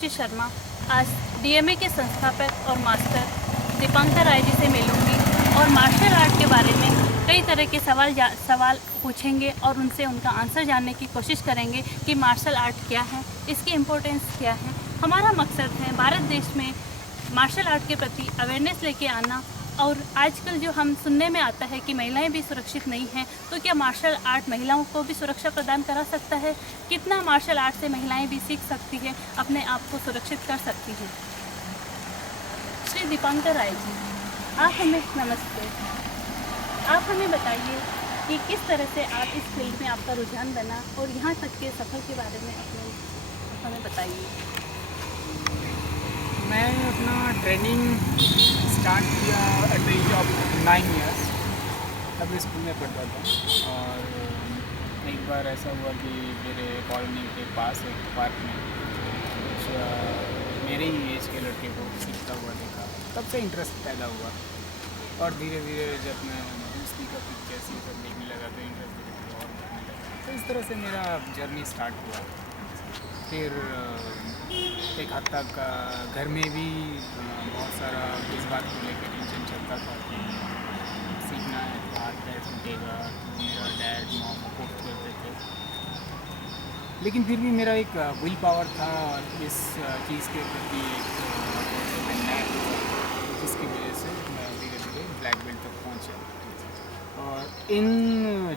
जी शर्मा। आज डीएमए के संस्थापक और मास्टर दीपांकर राय जी से मिलूंगी और मार्शल आर्ट के बारे में कई तरह के सवाल पूछेंगे और उनसे उनका आंसर जानने की कोशिश करेंगे कि मार्शल आर्ट क्या है, इसकी इम्पोर्टेंस क्या है। हमारा मकसद है भारत देश में मार्शल आर्ट के प्रति अवेयरनेस लेके आना। और आजकल जो हम सुनने में आता है कि महिलाएं भी सुरक्षित नहीं हैं, तो क्या मार्शल आर्ट महिलाओं को भी सुरक्षा प्रदान करा सकता है? कितना मार्शल आर्ट से महिलाएं भी सीख सकती हैं, अपने आप को सुरक्षित कर सकती हैं? श्री दीपांकर राय जी, आप हमें नमस्ते। आप हमें बताइए कि किस तरह से आप इस फील्ड में आपका रुझान बना और यहाँ तक के सफ़र के बारे में हमें बताइए। मैं अपना ट्रेनिंग स्टार्ट किया at the age of 9 years. तब स्कूल में पढ़ता था और एक बार ऐसा हुआ कि मेरे कॉलोनी के पास एक पार्क में कुछ मेरे ही एज के लड़के को सीखता हुआ देखा। तब से इंटरेस्ट पैदा हुआ और धीरे धीरे जब मैं दूसरी का पिक जैसी सब देखने लगा तो इंटरेस्ट धीरे धीरे और बढ़ने लगा। तो इस तरह से मेरा जर्नी स्टार्ट हुआ। फिर एक हद तक घर में भी बहुत सारा इस बात को लेकर टेंशन चलता था कि सीखना है तो हाथ पैर टूटेगा। तो मेरा डैड मॉम सपोर्ट करते थे, लेकिन फिर भी मेरा एक विल पावर था और इस चीज़ के प्रति एक जिसकी वजह से मैं धीरे धीरे ब्लैक बेल्ट तक पहुँचा। और इन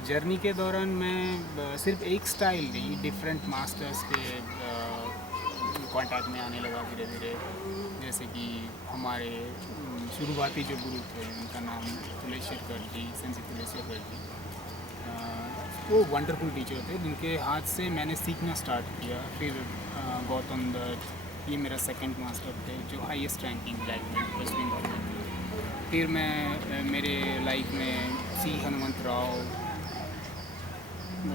जर्नी के दौरान मैं सिर्फ एक स्टाइल नहीं, डिफरेंट मास्टर्स के कांटेक्ट में आने लगा धीरे धीरे। जैसे कि हमारे शुरुआती जो गुरु थे उनका नाम तुलेश्वर जी, सेंसी तुलेश्वर जी, वो वंडरफुल टीचर थे जिनके हाथ से मैंने सीखना स्टार्ट किया। फिर गौतम दत्त, ये मेरा सेकंड मास्टर थे जो highest ranking black belt West Bengal में थे। फिर मैं मेरे लाइफ में सी हनुमंत राव,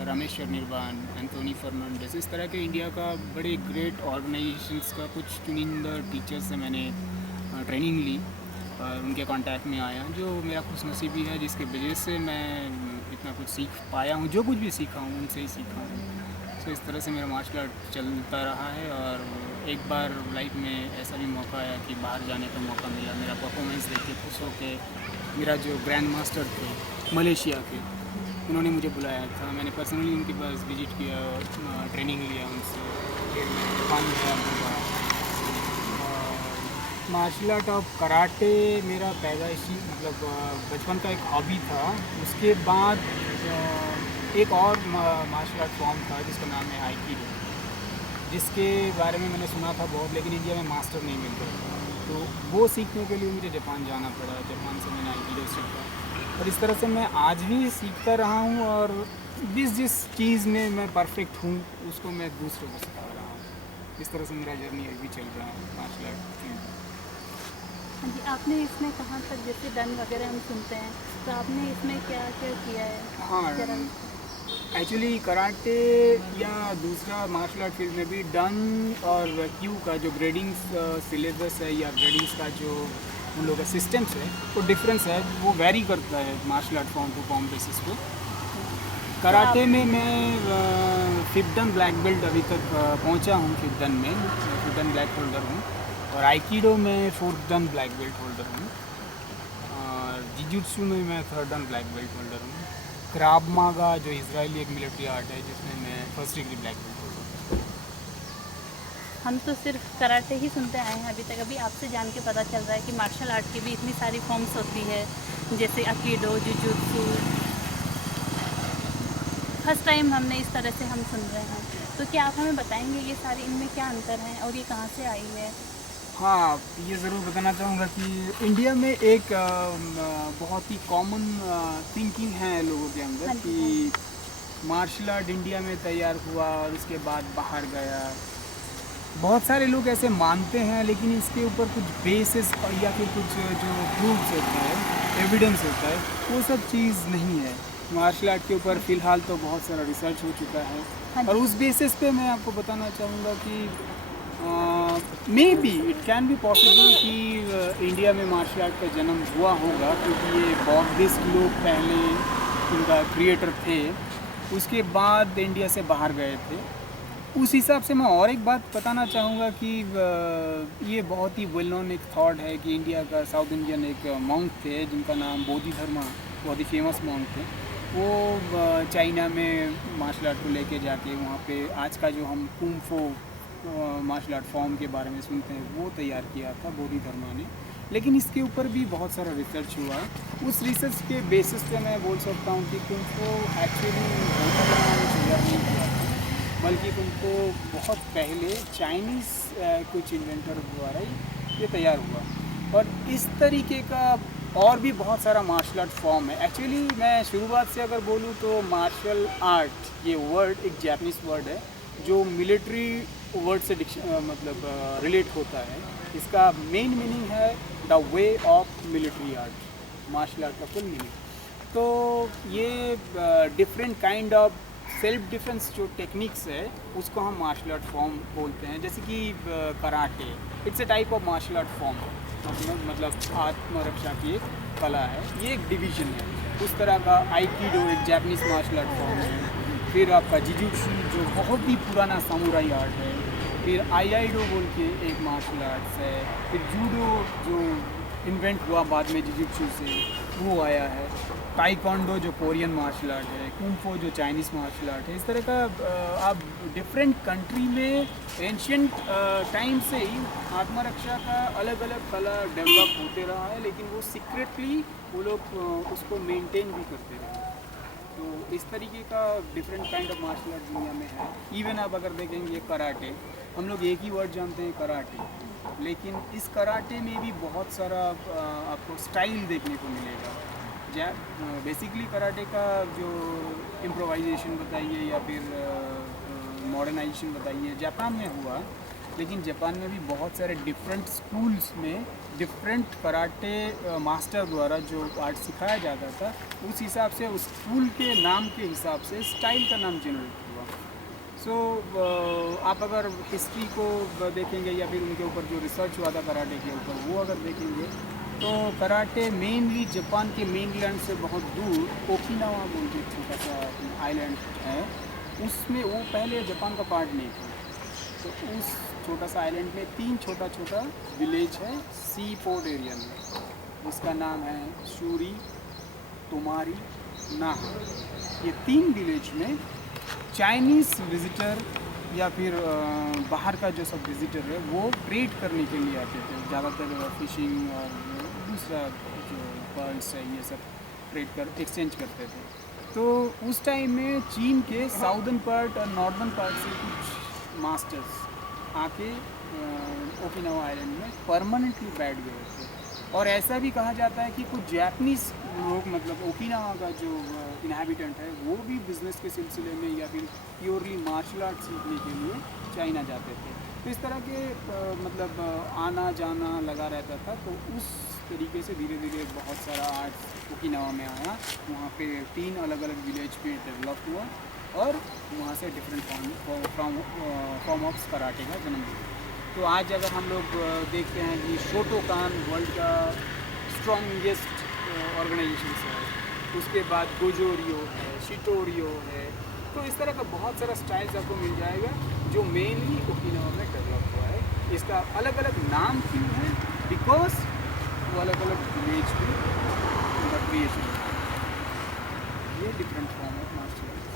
रामेश्वर निर्वाण, एंथोनी फर्नांडिस, इस तरह के इंडिया का बड़े ग्रेट ऑर्गेनाइजेशंस का कुछ चुनिंदा टीचर्स से मैंने ट्रेनिंग ली और उनके कांटेक्ट में आया, जो मेरा खुशनसीबी है, जिसके वजह से मैं इतना कुछ सीख पाया हूँ। जो कुछ भी सीखा हूँ उनसे ही सीखा हूँ। तो इस तरह से मेरा मार्शल आर्ट चलता रहा है। और एक बार लाइफ में ऐसा भी मौका आया कि बाहर जाने का मौका मिला। मेरा परफॉर्मेंस देख के खुश होके मेरा जो ग्रैंड मास्टर थे मलेशिया के, उन्होंने मुझे बुलाया था। मैंने पर्सनली उनके पास विजिट किया और ट्रेनिंग लिया उनसे। फिर मैं जापान गया। मार्शल आर्ट और कराटे मेरा पैदाइशी मतलब बचपन का एक हॉबी था। उसके बाद एक और मार्शल आर्ट फॉर्म था जिसका नाम है आइकिडो, जिसके बारे में मैंने सुना था बहुत, लेकिन इंडिया में मास्टर नहीं मिल रहा था। तो वो सीखने के लिए मुझे जापान जाना पड़ा। जापान से मैंने आइकिडो सीखा और इस तरह से मैं आज भी सीखता रहा हूँ। और जिस चीज़ में मैं परफेक्ट हूँ उसको मैं दूसरों को सिखा रहा हूँ। इस तरह से मेरा जर्नी अभी चल रहा है मार्शल आर्ट फील्ड। हाँ जी, आपने इसमें कहाँ तक, जैसे डन वगैरह हम सुनते हैं, तो आपने इसमें क्या क्या किया है? हाँ, एक्चुअली कराटे या दूसरा मार्शल आर्ट फील्ड में भी डन और क्यू का जो ग्रेडिंग सिलेबस है या ग्रेडिंग्स का जो उन लोगों का सिस्टम्स है वो डिफरेंस है, वो वेरी करता है martial art form to form basis पे। कराटे में मैं फिफ्थ डन ब्लैक बेल्ट अभी तक पहुंचा हूं। फिफ्थ डन में फिफ्थ डन ब्लैक होल्डर हूं। और आइकिडो में fourth done black belt holder हूं। और जिजुत्सु में मैं third done black belt holder हूं। क्राव मागा जो इजरायली एक मिलिट्री आर्ट है जिसमें मैं फर्स्ट डिग्री ब्लैक बेल्ट हूँ। हम तो सिर्फ कराटे ही सुनते आए हैं अभी तक। अभी आपसे जान के पता चल रहा है कि मार्शल आर्ट की भी इतनी सारी फॉर्म्स होती है, जैसे आइकिडो, जुजुत्सु। फर्स्ट टाइम हमने इस तरह से हम सुन रहे हैं। तो क्या आप हमें बताएंगे ये सारी, इनमें क्या अंतर है और ये कहाँ से आई है? हाँ, ये ज़रूर बताना चाहूँगा कि इंडिया में एक बहुत ही कॉमन थिंकिंग है लोगों के अंदर। हाँ कि मार्शल आर्ट इंडिया में तैयार हुआ और उसके बाद बाहर गया। बहुत सारे लोग ऐसे मानते हैं, लेकिन इसके ऊपर कुछ बेसिस या फिर कुछ जो प्रूफ्स होता है, एविडेंस होता है, वो सब चीज़ नहीं है। मार्शल आर्ट के ऊपर फ़िलहाल तो बहुत सारा रिसर्च हो चुका है। हाँ और उस बेसिस पे मैं आपको बताना चाहूँगा कि may be it can be possible कि इंडिया में मार्शल आर्ट का जन्म हुआ होगा, क्योंकि ये बौद्धिस्ट लोग पहले उनका क्रिएटर थे, उसके बाद इंडिया से बाहर गए थे। उस हिसाब से मैं और एक बात बताना चाहूँगा कि ये बहुत ही वेल नोन एक थॉट है कि इंडिया का साउथ इंडियन एक मॉन्क थे जिनका नाम बोधि धर्मा, बहुत ही फेमस मॉन्क थे। वो चाइना में मार्शल आर्ट को लेके जाके वहाँ पे आज का जो हम कुंग फू मार्शल आर्ट फॉर्म के बारे में सुनते हैं वो तैयार किया था बोधि धर्मा ने। लेकिन इसके ऊपर भी बहुत सारा रिसर्च हुआ। उस रिसर्च के बेसिस पे मैं बोल सकता हूँ कि कुंग फू एक्चुअली बोधि धर्मा ने तैयार नहीं किया था, बल्कि तुमको बहुत पहले चाइनीज़ कुछ इन्वेंटर द्वारा ही ये तैयार हुआ। और इस तरीके का और भी बहुत सारा मार्शल आर्ट फॉर्म है। एक्चुअली मैं शुरुआत से अगर बोलूँ तो मार्शल आर्ट ये वर्ड एक जापानीज़ वर्ड है जो मिलिट्री वर्ड से मतलब रिलेट होता है। इसका मेन मीनिंग है the way of military art, martial art का फुल मीनिंग। तो ये different kind of self defence जो टेक्निक्स है उसको हम मार्शल आर्ट फॉर्म बोलते हैं। जैसे कि karate, it's a type of martial art form, मतलब आत्मरक्षा की एक कला है, ये एक डिवीजन है। उस तरह का आइकिडो एक जापानीज़ मार्शल आर्ट फॉर्म है। फिर आपका जिजुत्सु जो बहुत ही पुराना सामुराई आर्ट है। फिर आईआईडो बोल के एक मार्शल आर्ट्स है। फिर जूडो जो इन्वेंट हुआ बाद में जिजुत्सु से वो आया है। ताइक्वांडो जो कोरियन मार्शल आर्ट है। कुंग फू जो चाइनीज़ मार्शल आर्ट है। इस तरह का आप डिफरेंट कंट्री में एंशियंट टाइम से ही आत्मरक्षा का अलग अलग कला डेवलप होते रहा है, लेकिन वो सीक्रेटली वो लोग उसको मेंटेन भी करते रहे। तो इस तरीके का different kind of martial art दुनिया में है। इवन आप अगर देखेंगे कराटे, हम लोग एक ही वर्ड जानते हैं कराटे, लेकिन इस कराटे में भी बहुत सारा आपको स्टाइल देखने को मिलेगा। बेसिकली कराटे का जो इम्प्रोवाइजेशन बताइए या फिर मॉडर्नाइजेशन बताइए जापान में हुआ, लेकिन जापान में भी बहुत सारे डिफरेंट स्कूल्स में डिफरेंट कराटे मास्टर द्वारा जो आर्ट सिखाया जाता था उस हिसाब से उस स्कूल के नाम के हिसाब से स्टाइल का नाम जनरेट हुआ। सो आप अगर हिस्ट्री को देखेंगे या फिर उनके ऊपर जो रिसर्च हुआ था कराटे के ऊपर वो अगर देखेंगे तो कराटे मेनली जापान के मेनलैंड से बहुत दूर ओकिनावा बोल के छोटा सा आइलैंड है, उसमें वो पहले जापान का पार्ट नहीं था। तो उस छोटा सा आइलैंड में 3 छोटा छोटा विलेज है सी पोर्ट एरिया में, जिसका नाम है शूरी, तोमारी, नाहा। ये 3 विलेज में चाइनीज़ विजिटर या फिर बाहर का जो सब विजिटर है वो ट्रेड करने के लिए आते थे। ज़्यादातर फिशिंग और दूसरा जो पर्ल्स है ये सब ट्रेड कर एक्सचेंज करते थे। तो उस टाइम में चीन के साउदर्न पार्ट और नॉर्दर्न पार्ट से कुछ मास्टर्स आके ओकिनावा आइलैंड में परमानेंटली बैठ गए थे। और ऐसा भी कहा जाता है कि कुछ जापानीज़ लोग, मतलब ओकिनावा का जो इनहैबिटेंट है, वो भी बिज़नेस के सिलसिले में या फिर प्योरली मार्शल आर्ट सीखने के लिए चाइना जाते थे। तो इस तरह के मतलब आना जाना लगा रहता था। तो उस तरीके से धीरे धीरे बहुत सारा आर्ट ओकिनावा में आया। वहाँ पे 3 अलग अलग विलेज पे डेवलप हुआ और वहाँ से डिफरेंट फॉर्म ऑफ कराटे का जन्म हुआ। तो आज अगर हम लोग देखते हैं कि शोटोकान वर्ल्ड का स्ट्रॉन्गेस्ट ऑर्गेनाइजेशन है, उसके बाद गोजोरियो है, शिटोरियो है। तो इस तरह का बहुत सारा स्टाइल्स आपको मिल जाएगा जो मेनली ओकिनावा में डेवलप हुआ है। इसका अलग अलग नाम क्यों है? बिकॉज वो अलग अलग विलेज में उनका क्रिएशन है। ये different form of martial art.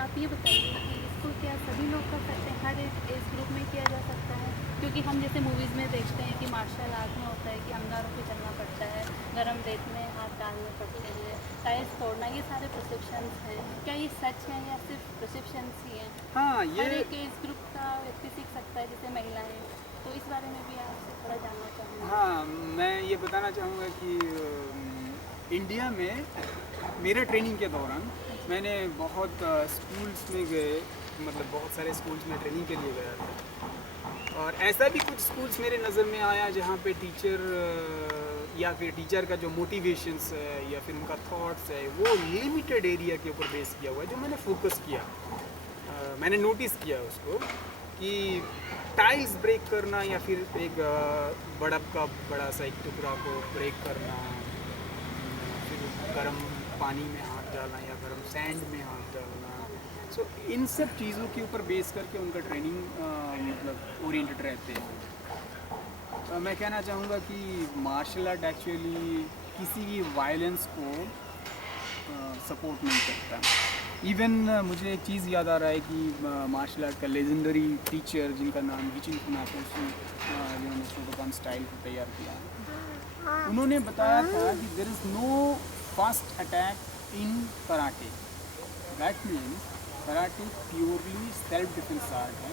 आप ये बताइए कि इसको क्या सभी लोग कर सकते हैं, हर एज ग्रुप में किया जा सकता है? क्योंकि हम जैसे मूवीज़ में देखते हैं कि मार्शल आर्ट में होता है कि अंगारों पे चलना पड़ता है, गर्म रेत में हाथ डालने पड़ते हैं, टायर्स तोड़ना, ये सारे प्रिस्क्रिप्शंस हैं। क्या ये सच है या सिर्फ प्रिस्क्रिप्शंस ही हैं? हाँ, ये हर एक एज ग्रुप का व्यक्ति सीख सकता है, जैसे महिलाएँ। तो इस बारे में भी आपसे थोड़ा जानना चाहूँगी। हाँ, मैं ये बताना चाहूँगा कि इंडिया में मेरे ट्रेनिंग के दौरान मैंने बहुत स्कूल्स में गए, मतलब बहुत सारे स्कूल्स में ट्रेनिंग के लिए गया था। और ऐसा भी कुछ स्कूल्स मेरे नज़र में आया जहाँ पे टीचर या फिर टीचर का जो मोटिवेशंस है या फिर उनका थॉट्स है वो लिमिटेड एरिया के ऊपर बेस किया हुआ है। जो मैंने फोकस किया, मैंने नोटिस किया उसको कि टाइल्स ब्रेक करना या फिर एक बर्फ का बड़ा सा एक टुकड़ा को ब्रेक करना, फिर गर्म पानी में हाथ डालना या गर्म सैंड में हाथ डालना, सो इन सब चीज़ों के ऊपर बेस करके उनका ट्रेनिंग मतलब ओरिएंटेड रहते हैं। मैं कहना चाहूँगा कि मार्शल आर्ट एक्चुअली किसी भी वायलेंस को सपोर्ट नहीं करता। इवन मुझे एक चीज़ याद आ रहा है कि मार्शल आर्ट का लेजेंडरी टीचर जिनका नाम गिचिन फुनाकोशी, जिन्होंने शोटोकान स्टाइल को तैयार किया, उन्होंने बताया था कि there is no fast attack in karate. That means karate purely self defence art है,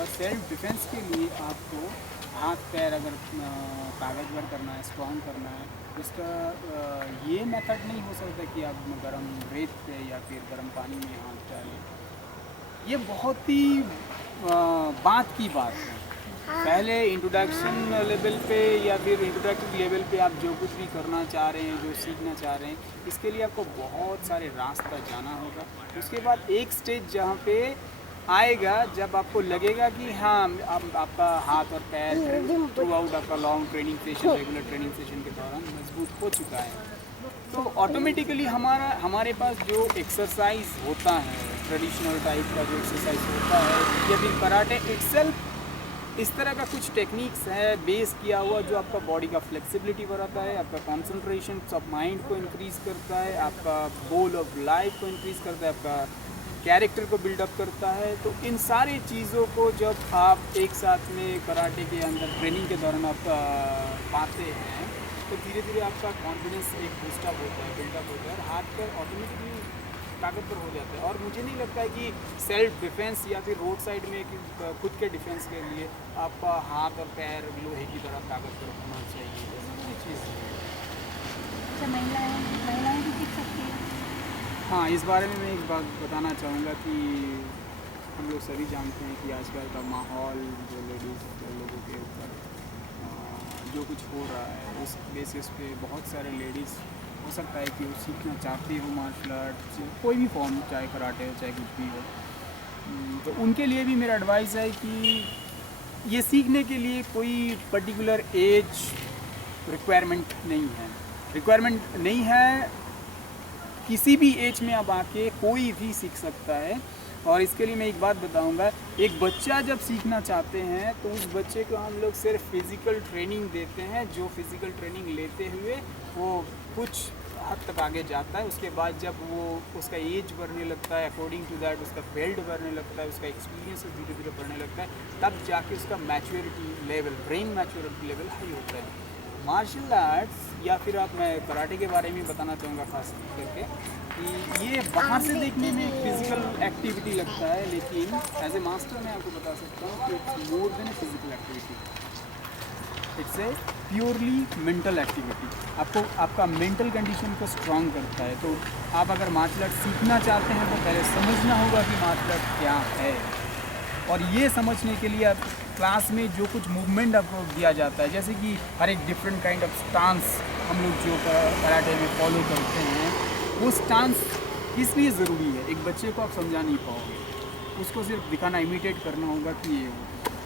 और सेल्फ डिफेंस के लिए आपको हाथ पैर अगर ताकतवर करना है, स्ट्रॉन्ग करना है, इसका ये मेथड नहीं हो सकता कि आप गर्म रेत पे या फिर गर्म पानी में हाथ डालें। ये बहुत ही बात की बात है। पहले इंट्रोडक्शन लेवल पे या फिर इंट्रोडक्टिव लेवल पे आप जो कुछ भी करना चाह रहे हैं, जो सीखना चाह रहे हैं, इसके लिए आपको बहुत सारे रास्ता जाना होगा। उसके बाद एक स्टेज जहाँ पे आएगा जब आपको लगेगा कि हाँ आपका हाथ और पैर थ्रू आउट आपका long training session, regular training session के दौरान मजबूत हो चुका है, तो ऑटोमेटिकली हमारे पास जो एक्सरसाइज होता है, ट्रेडिशनल टाइप का जो एक्सरसाइज होता है, या फिर कराटे इटसेल्फ इस तरह का कुछ टेक्निक्स है बेस किया हुआ जो आपका बॉडी का फ्लेक्सिबिलिटी बढ़ाता है, आपका कंसंट्रेशन ऑफ माइंड को इंक्रीज़ करता है, आपका गोल ऑफ लाइफ को इंक्रीज़ करता है, आपका कैरेक्टर को बिल्डअप करता है। तो इन सारी चीज़ों को जब आप एक साथ में कराटे के अंदर ट्रेनिंग के दौरान आप पाते हैं, तो धीरे धीरे आपका कॉन्फिडेंस एक बूस्टअप होता है, बिल्डअप होता है, और हाथ पैर ऑटोमेटिकली ताकतवर हो जाता है। और मुझे नहीं लगता है कि सेल्फ डिफेंस या फिर रोड साइड में खुद के डिफेंस के लिए आपका हाथ और पैर लोहे की तरह ताकतवर होना चाहिए, ऐसी कोई चीज़ नहीं है। अच्छा, महिलाएं भी सीख सकती हैं? हाँ, इस बारे में मैं एक बात बताना चाहूँगा कि हम लोग सभी जानते हैं कि आजकल का माहौल जो लेडीज़ लोगों के ऊपर जो कुछ हो रहा है, उस बेसिस पे बहुत सारे लेडीज़ हो सकता है कि वो सीखना चाहती हो मार्शल आर्ट, कोई भी फॉर्म, चाहे कराटे हो चाहे कुछ भी हो। तो उनके लिए भी मेरा एडवाइस है कि ये सीखने के लिए कोई पर्टिकुलर एज रिक्वायरमेंट नहीं है। किसी भी एज में आप आके कोई भी सीख सकता है। और इसके लिए मैं एक बात बताऊंगा, एक बच्चा जब सीखना चाहते हैं तो उस बच्चे को हम लोग सिर्फ फिज़िकल ट्रेनिंग देते हैं, जो फिज़िकल ट्रेनिंग लेते हुए वो कुछ हद तक आगे जाता है। उसके बाद जब वो उसका एज बढ़ने लगता है, अकॉर्डिंग टू दैट उसका फील्ड बढ़ने लगता है, उसका एक्सपीरियंस धीरे धीरे बढ़ने लगता है, तब जाके उसका maturity level, brain maturity level high होता है। मार्शल आर्ट्स या फिर मैं कराटे के बारे में बताना चाहूँगा खास करके कि ये बाहर से देखने में फिज़िकल एक्टिविटी लगता है, लेकिन एज ए मास्टर मैं आपको बता सकता हूँ कि it's more than A physical activity, it's a purely mental activity. आपको आपका मेंटल कंडीशन को स्ट्रॉन्ग करता है। तो आप अगर मार्शल आर्ट सीखना चाहते हैं तो पहले समझना होगा कि मार्शल आर्ट क्या है, और ये समझने के लिए आप क्लास में जो कुछ मूवमेंट आपको दिया जाता है, जैसे कि हर एक डिफरेंट काइंड ऑफ स्टांस हम लोग जो कराटे में फॉलो करते हैं, वो स्टांस किस लिए ज़रूरी है एक बच्चे को आप समझा नहीं पाओगे, उसको सिर्फ दिखाना, इमिटेट करना होगा कि ये हो।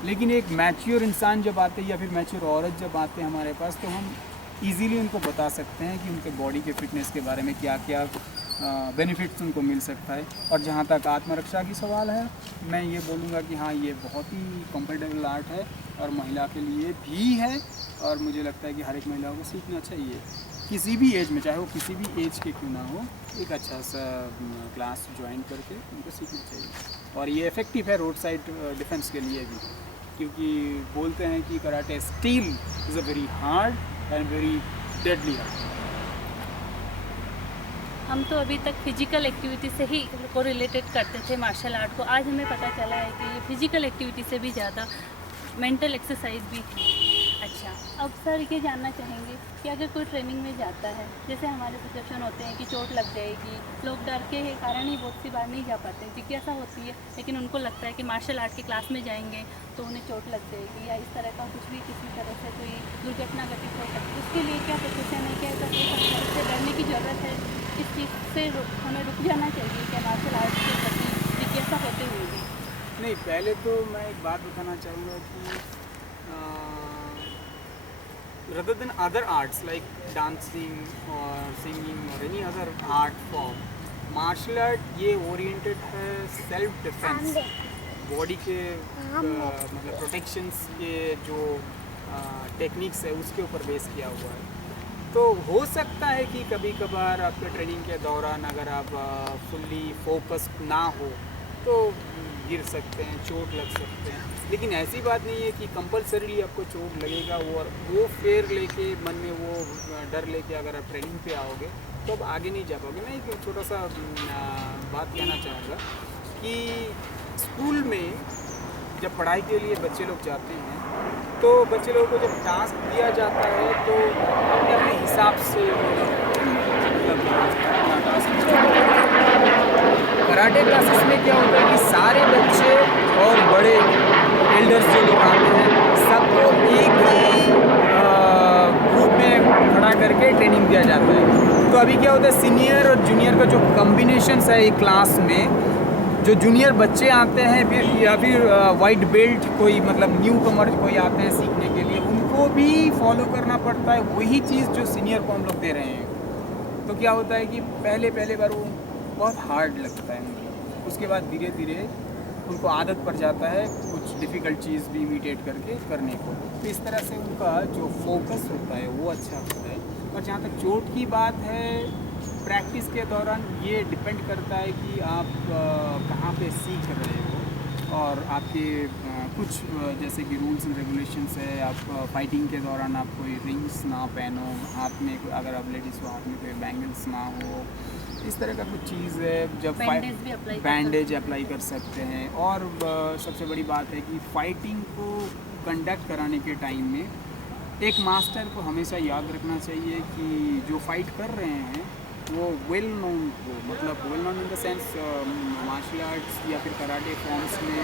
लेकिन एक मैच्योर इंसान जब आते हैं या फिर मैच्योर औरत जब आते हैं हमारे पास, तो हम इजीली उनको बता सकते हैं कि उनके बॉडी के फिटनेस के बारे में क्या क्या बेनिफिट्स उनको मिल सकता है। और जहाँ तक आत्मरक्षा की सवाल है, मैं ये बोलूँगा कि हाँ, ये बहुत ही कंफर्टेबल आर्ट है और महिला के लिए भी है, और मुझे लगता है कि हर एक महिला को सीखना चाहिए, किसी भी एज में, चाहे वो किसी भी एज के क्यों ना हो, एक अच्छा सा क्लास ज्वाइन करके उनको सीखना चाहिए। और ये इफ़ेक्टिव है रोड साइड डिफेंस के लिए भी, क्योंकि बोलते हैं कि karate steel is a very hard and very deadly art. हम तो अभी तक फिजिकल एक्टिविटी से ही को रिलेटेड करते थे मार्शल आर्ट को। आज हमें पता चला है कि ये फिजिकल एक्टिविटी से भी ज़्यादा मेंटल एक्सरसाइज भी थी। अच्छा, अब सर ये जानना चाहेंगे कि अगर कोई ट्रेनिंग में जाता है, जैसे हमारे सिचुएशन होते हैं कि चोट लग जाएगी, लोग डर के कारण ही बहुत सी बार नहीं जा पाते, जिज्ञासा होती है, लेकिन उनको लगता है कि मार्शल आर्ट की क्लास में जाएंगे तो उन्हें चोट लग जाएगी या इस तरह का कुछ भी, किसी तरह से कोई दुर्घटना घटित हो सकती है। उसके लिए क्या प्रिकॉशन है, क्या ऐसा इससे डरने की ज़रूरत है, इस चीज़ से हमें रुक जाना चाहिए क्या मार्शल आर्ट के प्रति जिज्ञासा होते हुए भी? नहीं, पहले तो मैं एक बात बताना चाहूँगा कि rather than other arts like dancing or singing or any other art form, martial art ये ओरिएंटेड है सेल्फ डिफेंस, बॉडी के मतलब प्रोटेक्शंस के जो टेक्निक्स है उसके ऊपर बेस किया हुआ है। तो हो सकता है कि कभी कभार आपके ट्रेनिंग के दौरान अगर आप फुल्ली फोकस्ड ना हो तो गिर सकते हैं, चोट लग सकते हैं, लेकिन ऐसी बात नहीं है कि कंपलसरीली आपको चोट लगेगा। वो फेयर लेके मन में वो डर लेके अगर आप ट्रेनिंग पे आओगे तो आप आगे नहीं जा पाओगे। मैं एक छोटा सा बात कहना चाहूँगा कि स्कूल में जब पढ़ाई के लिए बच्चे लोग जाते हैं तो बच्चे लोगों को जब टास्क दिया जाता है तो अपने अपने हिसाब से कराटे क्लासेस में क्या होता है कि सारे बच्चे और बड़े एल्डर्स जो लोग आते हैं सबको एक ही ग्रुप में खड़ा करके ट्रेनिंग दिया जाता है। तो अभी क्या होता है, सीनियर और जूनियर का जो कॉम्बिनेशंस है एक क्लास में, जो जूनियर बच्चे आते हैं फिर या फिर वाइट बेल्ट कोई मतलब न्यू कमर कोई आते हैं सीखने के लिए, उनको भी फॉलो करना पड़ता है वही चीज़ जो सीनियर को हम लोग दे रहे हैं। तो क्या होता है कि पहले बार वो बहुत हार्ड लगता है उनको, उसके बाद धीरे धीरे उनको आदत पड़ जाता है कुछ डिफ़िकल्ट चीज़ भी इमिटेट करके करने को। तो इस तरह से उनका जो फोकस होता है वो अच्छा होता है। और जहाँ तक चोट की बात है, प्रैक्टिस के दौरान ये डिपेंड करता है कि आप कहाँ पे सीख रहे हो और आपके कुछ जैसे कि रूल्स एंड रेगुलेशंस है। आप फाइटिंग के दौरान आप कोई रिंग्स ना पहनो, हाथ में अगर आप लेडीज़ हो हाथ में कोई बैंगल्स ना हो, इस तरह का कुछ चीज़ है। जब बैंडेज अप्लाई कर सकते हैं। और सबसे बड़ी बात है कि फ़ाइटिंग को कंडक्ट कराने के टाइम में एक मास्टर को हमेशा याद रखना चाहिए कि जो फाइट कर रहे हैं वो वेल नोन हो, मतलब well known in the sense martial arts या फिर कराटे फॉर्म्स में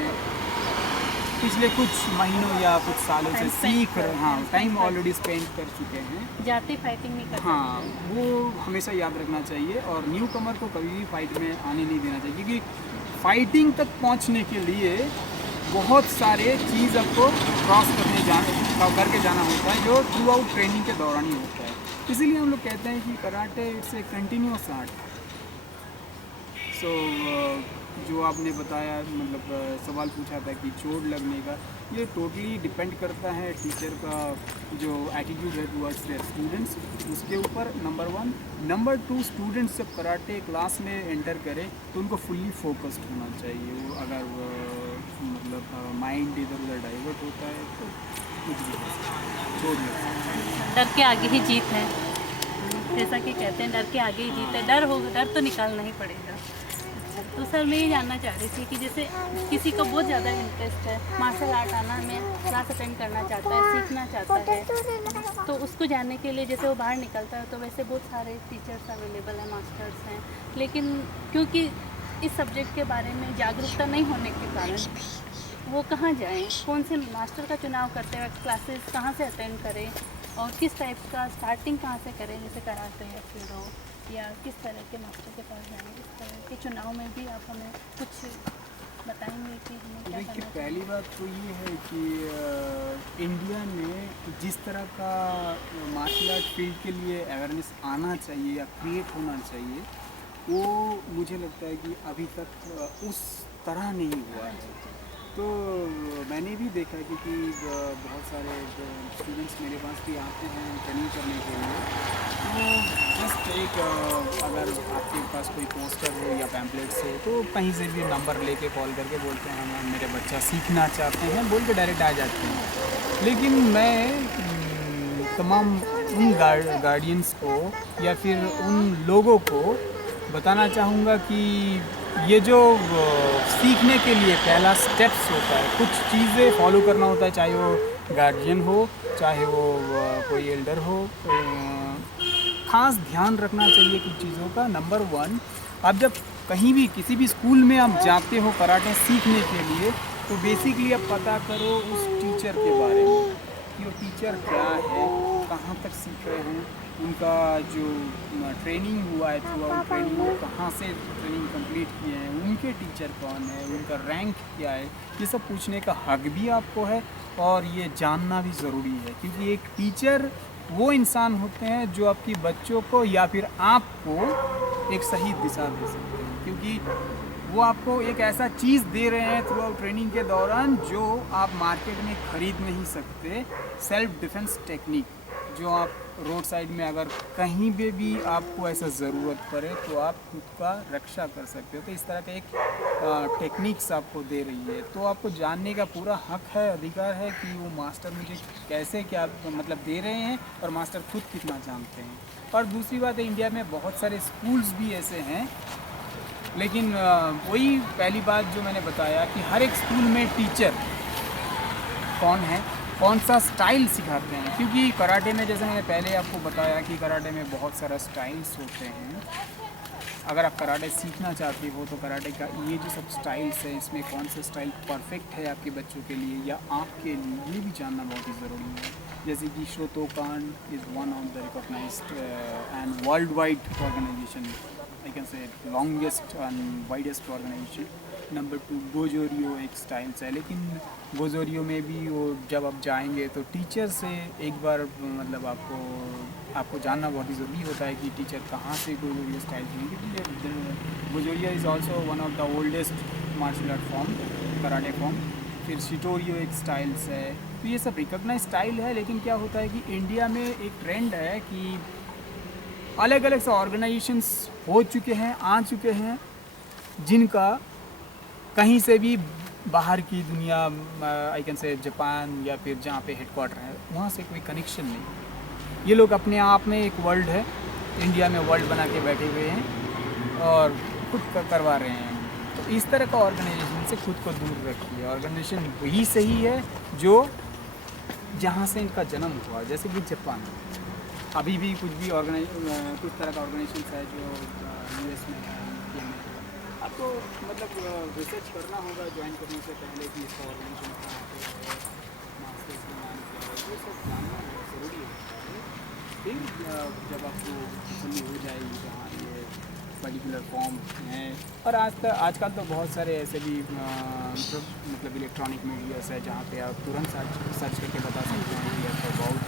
पिछले कुछ महीनों या कुछ सालों से सीख रहे, हाँ टाइम ऑलरेडी स्पेंड कर चुके हैं, जाते फाइटिंग नहीं करते। हाँ वो हमेशा याद रखना चाहिए। और न्यू कमर को कभी भी फाइट में आने नहीं देना चाहिए, क्योंकि फाइटिंग तक पहुंचने के लिए बहुत सारे चीज़ आपको क्रॉस करके जाना होता है जो थ्रू आउट ट्रेनिंग के दौरान ही होता है। इसीलिए हम लोग कहते हैं कि karate it's a continuous art. So जो आपने बताया मतलब सवाल पूछा था कि चोट लगने का, ये टोटली डिपेंड करता है टीचर का जो एटीट्यूड है टुवर्ड्स देयर स्टूडेंट्स, उसके ऊपर नंबर 1। नंबर 2, स्टूडेंट्स जब कराटे क्लास में एंटर करें तो उनको फुल्ली फोकस्ड होना चाहिए। वो अगर मतलब माइंड इधर उधर डाइवर्ट होता है तो कुछ भी छोड़ नहीं। डर के आगे ही जीत है, जैसा कि कहते हैं डर के आगे ही जीत है। डर तो निकालना ही पड़ेगा। तो सर मैं ये जानना चाह रही थी कि जैसे किसी को बहुत ज़्यादा इंटरेस्ट है मार्शल आर्ट आना में, क्लास अटेंड करना चाहता है, सीखना चाहता है, तो उसको जानने के लिए जैसे वो बाहर निकलता है तो वैसे बहुत सारे टीचर्स अवेलेबल हैं, मास्टर्स हैं, लेकिन क्योंकि इस सब्जेक्ट के बारे में जागरूकता नहीं होने के कारण वो कहाँ जाएं, कौन से मास्टर का चुनाव करते वक्त क्लासेस कहाँ से अटेंड करें और किस टाइप का स्टार्टिंग कहाँ से करें, जैसे कराते हैं जुडो या किस तरह के मास्टर के पास जाएं। इस तरह के चुनाव में भी आप हमें कुछ बताएंगे कि हमें क्या करना चाहिए? पहली बात तो ये है कि इंडिया में जिस तरह का मार्शल आर्ट फील्ड के लिए अवेयरनेस आना चाहिए या क्रिएट होना चाहिए, वो मुझे लगता है कि अभी तक उस तरह नहीं हुआ है। तो मैंने भी देखा क्योंकि बहुत सारे स्टूडेंट्स मेरे पास भी आते हैं ट्रेनिंग करने के लिए, तो जस्ट एक अगर आपके पास कोई पोस्टर हो या पैम्पलेट्स हो तो कहीं से भी नंबर लेके कॉल करके बोलते हैं हम मेरे बच्चा सीखना चाहते हैं बोल के डायरेक्ट आ जाते हैं। लेकिन मैं तमाम उन गार्डियंस को या फिर उन लोगों को बताना चाहूँगा कि ये जो सीखने के लिए पहला स्टेप्स होता है, कुछ चीज़ें फॉलो करना होता है, चाहे वो गार्जियन हो चाहे वो कोई एल्डर हो, खास ध्यान रखना चाहिए कुछ चीज़ों का। नंबर 1, आप जब कहीं भी किसी भी स्कूल में आप जाते हो कराटे सीखने के लिए तो बेसिकली आप पता करो उस टीचर के बारे में कि वो टीचर क्या है, कहाँ तक सीख रहे हैं, उनका जो ट्रेनिंग हुआ है थ्रू आउट ट्रेनिंग वो कहाँ से ट्रेनिंग कंप्लीट किए हैं, उनके टीचर कौन है, उनका रैंक क्या है, ये सब पूछने का हक भी आपको है और ये जानना भी ज़रूरी है। क्योंकि एक टीचर वो इंसान होते हैं जो आपकी बच्चों को या फिर आपको एक सही दिशा दे सकते हैं। क्योंकि वो आपको एक ऐसा चीज़ दे रहे हैं थ्रू आउट ट्रेनिंग के दौरान जो आप मार्केट में ख़रीद नहीं सकते। सेल्फ डिफेंस टेक्निक, जो आप रोड साइड में अगर कहीं पे भी आपको ऐसा ज़रूरत पड़े तो आप खुद का रक्षा कर सकते हो। तो इस तरह का एक टेक्निक्स आपको दे रही है, तो आपको जानने का पूरा हक है, अधिकार है कि वो मास्टर मुझे कैसे क्या मतलब दे रहे हैं और मास्टर खुद कितना जानते हैं। और दूसरी बात है, इंडिया में बहुत सारे स्कूल्स भी ऐसे हैं, लेकिन वही पहली बात जो मैंने बताया कि हर एक स्कूल में टीचर कौन है, कौन सा स्टाइल सिखाते हैं। क्योंकि कराटे में, जैसे मैंने पहले आपको बताया कि कराटे में बहुत सारा स्टाइल्स होते हैं। अगर आप कराटे सीखना चाहते हो तो कराटे का ये जो सब स्टाइल्स है, इसमें कौन सा स्टाइल परफेक्ट है आपके बच्चों के लिए या आपके लिए, ये भी जानना बहुत ही ज़रूरी है। जैसे कि Shotokan is one of the recognised and world wide organisation, I can say longest and widest organisation. Number 2 गोजोरियो एक स्टाइल्स है, लेकिन गोजोरियो में भी वो जब आप जाएंगे तो टीचर से एक बार मतलब आपको जानना बहुत ही ज़रूरी होता है कि टीचर कहाँ से गोजोरियो स्टाइल सीखेंगे। Gojuryu is also one of the oldest martial art form, karate form. फिर शिटोरियो एक स्टाइल्स है। तो ये सब रिकॉग्नाइज स्टाइल है, लेकिन क्या होता है कि इंडिया में एक ट्रेंड है कि अलग अलग से ऑर्गेनाइजेशंस हो चुके हैं, आ चुके हैं, जिनका कहीं से भी बाहर की दुनिया, आई कैन से जापान या फिर जहाँ पे हेडक्वार्टर है, वहाँ से कोई कनेक्शन नहीं। ये लोग अपने आप में एक वर्ल्ड है, इंडिया में वर्ल्ड बना के बैठे हुए हैं और खुद करवा रहे हैं। तो इस तरह का ऑर्गेनाइजेशन से खुद को दूर रखिए। ऑर्गेनाइजेशन वही सही है जो जहाँ से इनका जन्म हुआ, जैसे कि जापान। अभी भी कुछ तरह का ऑर्गेनाइजेशन है जो यूएस में है, UK में। आपको मतलब रिसर्च करना होगा ज्वाइन करने से पहले कि इसका ऑर्गेनाइजेशन कहाँ पे है, मास्टर्स का नाम क्या है, ये सब जानना बहुत ज़रूरी है। फिर जब आपको तसल्ली हो जाएगी जहाँ ये पर्टिकुलर फॉर्म है। और आजकल तो बहुत सारे ऐसे भी मतलब इलेक्ट्रॉनिक मीडियास है जहाँ पे आप तुरंत सर्च करके बता सकते हैं कि आपको बहुत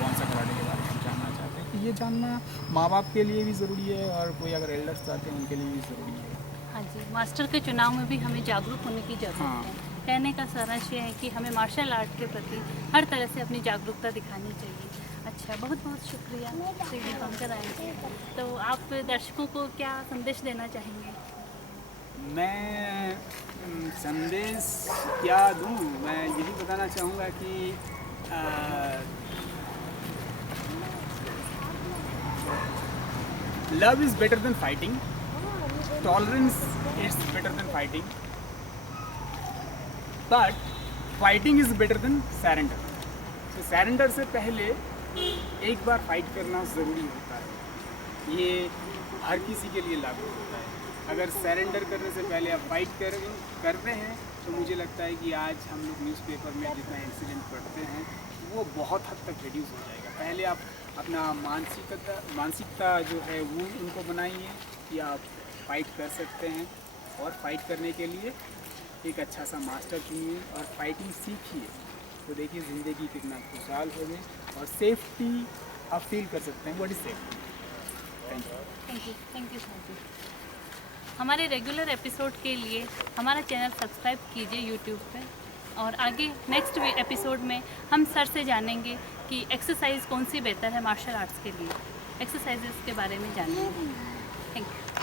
कौन सा कराटे के बारे में जानना चाहते हैं। तो ये जानना माँ बाप के लिए भी ज़रूरी है और कोई अगर एल्डर्स चाहते हैं उनके लिए भी ज़रूरी है। हाँ जी, मास्टर के चुनाव में भी हमें जागरूक होने की ज़रूरत हाँ। है। कहने का सारांश ये है कि हमें मार्शल आर्ट के प्रति हर तरह से अपनी जागरूकता दिखानी चाहिए। अच्छा, बहुत बहुत शुक्रिया श्री दीपंकर आए जी। तो आप दर्शकों को क्या संदेश देना चाहेंगे? मैं संदेश क्या दूँ, मैं यही बताना चाहूँगा कि love is better than fighting, tolerance is better than fighting, but fighting is better than surrender. तो सरेंडर से पहले एक बार फाइट करना ज़रूरी होता है। ये हर किसी के लिए लागू होता है। अगर सरेंडर करने से पहले आप फाइट करते हैं तो मुझे लगता है कि आज हम लोग न्यूज़पेपर में जितना इंसिडेंट पढ़ते हैं वो बहुत हद तक रिड्यूस हो जाएगा। पहले आप अपना मानसिकता जो है वो उनको बनाइए कि आप फाइट कर सकते हैं, और फाइट करने के लिए एक अच्छा सा मास्टर चुनिए और फाइटिंग सीखिए। तो देखिए ज़िंदगी कितना खुशहाल हो गई और सेफ्टी आप फील कर सकते हैं। What is safety? Thank you sir ji. हमारे रेगुलर एपिसोड के लिए हमारा चैनल सब्सक्राइब कीजिए यूट्यूब पे, और आगे नेक्स्ट एपिसोड में हम सर से जानेंगे कि एक्सरसाइज कौन सी बेहतर है मार्शल आर्ट्स के लिए। एक्सरसाइजेस के बारे में जानेंगे। Thank you.